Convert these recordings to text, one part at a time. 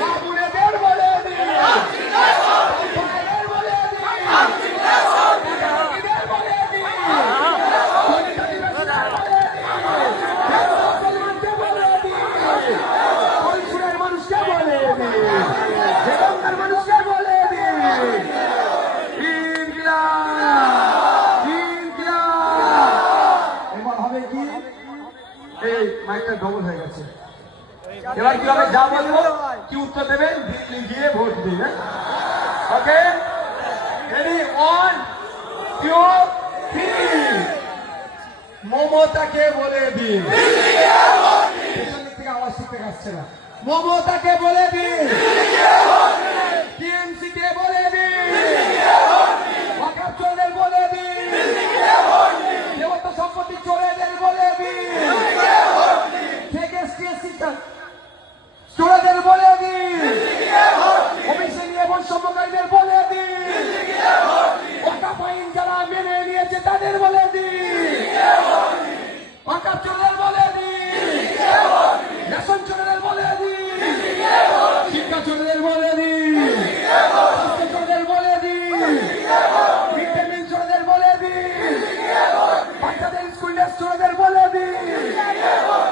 বাবুরেদের বলে দিন, বলে দিন, মানুষকে বলে দিন, মানুষকে বলে দিন, এবার হবে কি এই মাইকটা ডবল হয়ে গেছে। এবার কি হবে, যা বলবো কি উত্তর দেবেন, দিল্লি গিয়ে ভোট দিন। ওকে, রেডি, 1 2 3। মমতাকে বলে দিন, পেছন দিক থেকে আওয়াজ শিখতে আসছে না। মমতাকে বলে দিন, টিএমসি কে বলে দিন, ওয়াকফ চোরদের বলে দিন, দেবত্ব সম্পত্তি চোরেদের বলে দিন, চোরেদের বলে দিন, ওবিসি নিয়ে বৈষম্যকারীদের বলে দিন, ওয়াকফ আইন যারা মেনে নিয়েছে তাদের বলে দিন, ওয়াকফ চোরদের বলে দিন, রেশন চোরদের বলে দিন, শিক্ষা চোরদের বলে দিন, স্বাস্থ্য চোরদের বলে দিন, মিড ডে মিল চোরদের বলে দিন, বাচ্চাদের স্কুল ড্রেস চোরদের বলে দিন,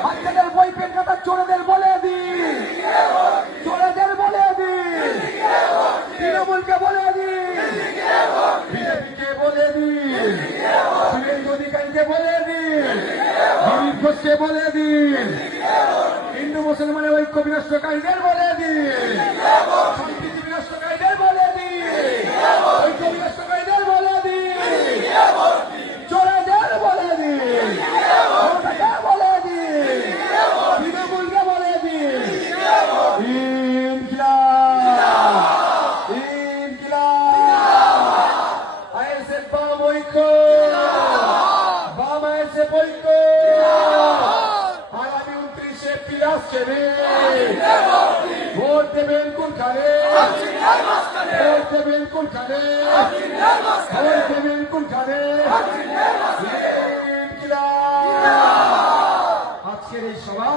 বাচ্চাদের বই পেন খাতা চোরদের বলে দিন, চোরদের বলে দিন, তৃণমূলকে বলে দিন, বিজেপিকে বলে দিন, শুভেন্দু অধিকারীকে বলে দিন, দিলীপ ঘোষকে বলে দিন, হিন্দু মুসলমানের ঐক্য বিনষ্টকারীদের বলে দিন, সম্প্রীতি বিনষ্টকারীদের বলে দিন, ঐক্য বিনষ্টকারীদের বলে দিন, চোরেদের বলে দিন, মমতাকে বলে দিন, তৃণমূলকে বলে দিন, ইনকিলাব, ইনকিলাব, আইএসএফ বাম ঐক্য, বাম আইএসএফ ঐক্য, আগামী 29 এপ্রিল আসছে রে, ভোট দেবেন কোনখানে, ভোট দেবেন কোনখানে, ভোট দেবেন কোনখানে, ইনকিলাব। আজকের এই সভা